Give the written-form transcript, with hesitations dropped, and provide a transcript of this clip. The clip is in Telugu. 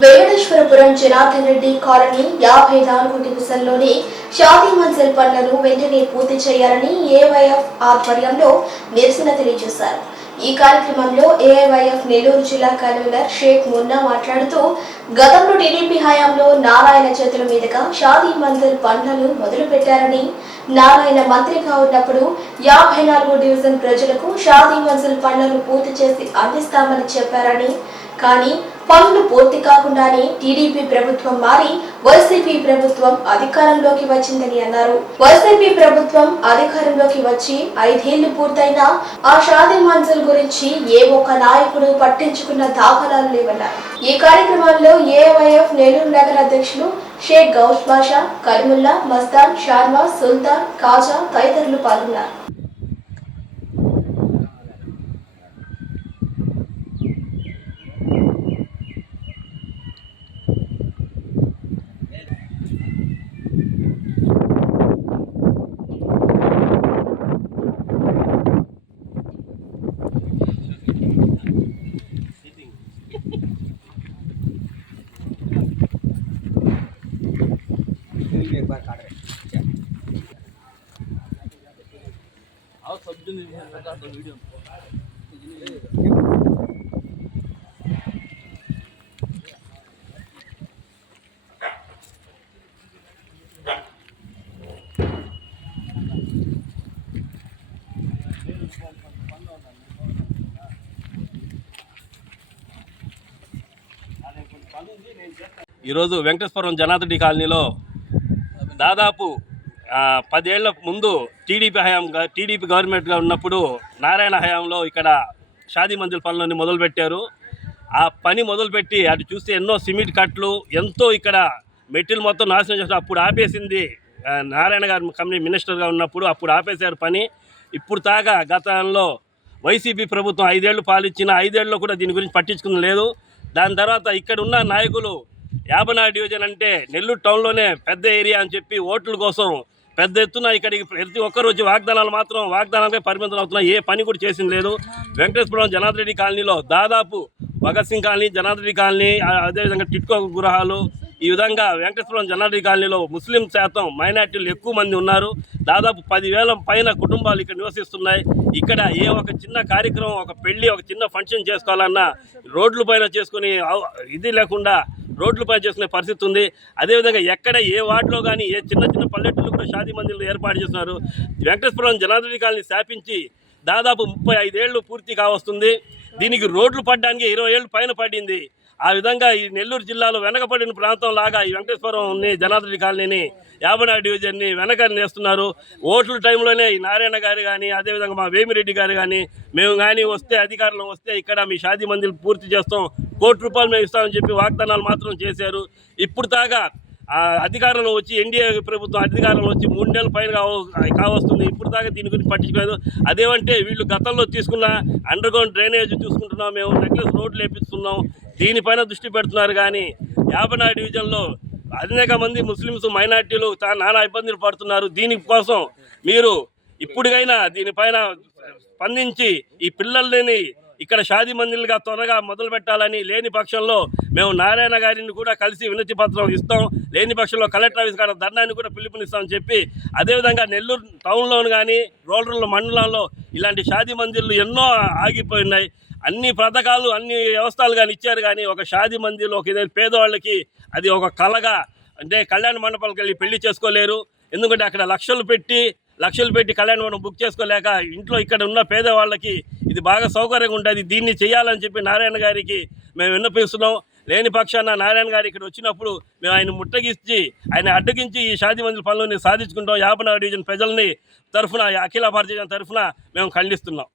వెంకటేశ్వరపురం జనార్దన్ రెడ్డి కాలనీ 54 డివిజన్లోని షాదీ మంజిల్ పనులను వెంటనే పూర్తి చేయాలని ఏఐవైఎఫ్ ఆధ్వర్యంలో నిరసన తెలియజేశారు. ఈ కార్యక్రమంలో ఏఐవైఎఫ్ నెల్లూరు జిల్లా కన్వీనర్ షేక్ మున్నా మాట్లాడుతూ గతంలో టీడీపీ హయాంలో నారాయణ చేతుల మీదుగా షాదీ మంజిల్ పనులను మొదలుపెట్టారని, నారాయణ మంత్రిగా ఉన్నప్పుడు 54 డివిజన్ ప్రజలకు షాదీ మంజిల్ పనులను పూర్తి చేసి అందిస్తామని చెప్పారని, కానీ పనులు పూర్తి కాకుండానే టీడీపీ ప్రభుత్వం మారి వైసీపీ ప్రభుత్వం అధికారంలోకి వచ్చిందని అన్నారు. వైసీపీ ప్రభుత్వం అధికారంలోకి వచ్చి 5 ఏళ్లు పూర్తయినా ఆ షాదీ మంజిల్ గురించి ఏ ఒక్క నాయకుడు పట్టించుకున్న దాఖలాలు లేవన్నారు. ఈ కార్యక్రమంలో ఏఐవైఎఫ్ నెల్లూరు నగర అధ్యక్షులు షేక్ గౌస్ బాషా, కరీముల్లా, మస్తాన్, షార్మా, సుల్తాన్, కాజా తదితరులు పాల్గొన్నారు. एक बार काट रहे आओ सब दिन वीडियो వెంకటేశ్వరం జనార్దన్ రెడ్డి కాలనీలో దాదాపు 10 ఏళ్ల ముందు టీడీపీ గవర్నమెంట్గా ఉన్నప్పుడు నారాయణ హయాంలో ఇక్కడ షాదీ మంజిల్ పనులని మొదలుపెట్టారు. ఆ పని మొదలుపెట్టి అటు చూస్తే ఎన్నో సిమెంట్ కట్లు, ఎంతో ఇక్కడ మెటీరియల్ మొత్తం నాశనం చేస్తారు. అప్పుడు ఆపేసింది నారాయణ గారు కంపెనీ మినిస్టర్గా ఉన్నప్పుడు, అప్పుడు ఆపేశారు పని. ఇప్పుడు తాగా గతంలో వైసీపీ ప్రభుత్వం 5 ఏళ్ళు పాలించిన 5 ఏళ్ళలో కూడా దీని గురించి పట్టించుకుని లేదు. దాని తర్వాత ఇక్కడ ఉన్న నాయకులు 54 డివిజన్ అంటే నెల్లూరు టౌన్లోనే పెద్ద ఏరియా అని చెప్పి ఓట్ల కోసం పెద్ద ఎత్తున ఇక్కడికి ప్రతి ఒక్కరు వచ్చి వాగ్దానాలకే పరిమితం అవుతున్నాయి. ఏ పని కూడా చేసింది లేదు. వెంకటేశ్వరం జనార్దన్ రెడ్డి కాలనీలో దాదాపు భగత్ సింగ్ కాలనీ, జనార్దన్ రెడ్డి కాలనీ, అదేవిధంగా టిట్కో గృహాలు, ఈ విధంగా వెంకటేశ్వరం జనార్దన్ రెడ్డి కాలనీలో ముస్లిం శాతం మైనార్టీలు ఎక్కువ మంది ఉన్నారు. దాదాపు 10,000 పైన కుటుంబాలు ఇక్కడ నివసిస్తున్నాయి. ఇక్కడ ఏ ఒక చిన్న కార్యక్రమం, ఒక పెళ్లి, ఒక చిన్న ఫంక్షన్ చేసుకోవాలన్నా రోడ్ల పైన చేసుకుని ఇది లేకుండా రోడ్ల పైన చేసుకునే పరిస్థితి ఉంది. అదేవిధంగా ఎక్కడ ఏ వార్డులో కానీ ఏ చిన్న పల్లెటూళ్ళు కూడా షాదీ మందిర్లు ఏర్పాటు చేస్తున్నారు. వెంకటేశ్వరం జనార్దన్ రెడ్డి కాలనీ శాపించి దాదాపు 35 ఏళ్ళు పూర్తి కావస్తుంది. దీనికి రోడ్లు పడడానికి 20 ఏళ్ళు పైన పడింది. ఆ విధంగా ఈ నెల్లూరు జిల్లాలో వెనకబడిన ప్రాంతం లాగా ఈ వెంకటేశ్వరంని జనార్దన్ రెడ్డి కాలనీని 54 డివిజన్ని వెనక నేస్తున్నారు. ఓట్ల టైంలోనే ఈ నారాయణ గారు కానీ, అదేవిధంగా మా వేమిరెడ్డి గారు కానీ, మేము కానీ వస్తే అధికారంలో వస్తే ఇక్కడ మీ షాదీ మందిర్ పూర్తి చేస్తాం, ₹1 కోటి మేము ఇస్తామని చెప్పి వాగ్దానాలు మాత్రం చేశారు. ఇప్పుడు దాకా అధికారంలో వచ్చి ఎన్డీఏ ప్రభుత్వం అధికారంలో వచ్చి 3 నెలల పైన కావస్తుంది. ఇప్పుడు దాకా దీని గురించి పట్టించుకోలేదు. అదేమంటే వీళ్ళు గతంలో తీసుకున్న అండర్ గ్రౌండ్ డ్రైనేజ్ చూసుకుంటున్నాం, మేము నెక్లెస్ రోడ్లు వేపిస్తున్నాం, దీనిపైన దృష్టి పెడుతున్నారు. కానీ 54 డివిజన్లో అనేక మంది ముస్లిమ్స్ మైనార్టీలు నానా ఇబ్బందులు పడుతున్నారు. దీనికోసం మీరు ఇప్పటికైనా దీనిపైన స్పందించి ఈ పిల్లల్ని ఇక్కడ షాదీ మందిర్లుగా త్వరగా మొదలు పెట్టాలని, లేని పక్షంలో మేము నారాయణ గారిని కూడా కలిసి వినతి పత్రం ఇస్తాం, లేని పక్షంలో కలెక్టర్ ఆఫీస్ కాడ ధర్నాన్ని కూడా పిలుపునిస్తామని చెప్పి, అదేవిధంగా నెల్లూరు టౌన్లోను కానీ రూరల్ మండలంలో ఇలాంటి షాదీ మందిర్లు ఎన్నో ఆగిపోయినాయి. అన్ని పథకాలు అన్ని వ్యవస్థలు కానీ ఇచ్చారు, కానీ ఒక షాదీ మందిర్లు ఒక పేదవాళ్ళకి అది ఒక కళగా, అంటే కళ్యాణ మండపాలకు వెళ్ళి పెళ్లి చేసుకోలేరు. ఎందుకంటే అక్కడ లక్షలు పెట్టి కళ్యాణ మండపం బుక్ చేసుకోలేక ఇంట్లో ఇక్కడ ఉన్న పేదవాళ్ళకి ఇది బాగా సౌకర్యంగా ఉంటుంది. దీన్ని చేయాలని చెప్పి నారాయణ గారికి మేము విన్నపిస్తున్నాం. లేని పక్షాన నారాయణ గారు ఇక్కడ వచ్చినప్పుడు మేము ఆయన ముట్టగిచ్చి ఆయన అడ్డగించి ఈ షాదీ మందిర్ పనులని సాధించుకుంటాం. 54 డివిజన్ ప్రజల్ని తరఫున, అఖిల భారతీయ తరఫున మేము ఖండిస్తున్నాం.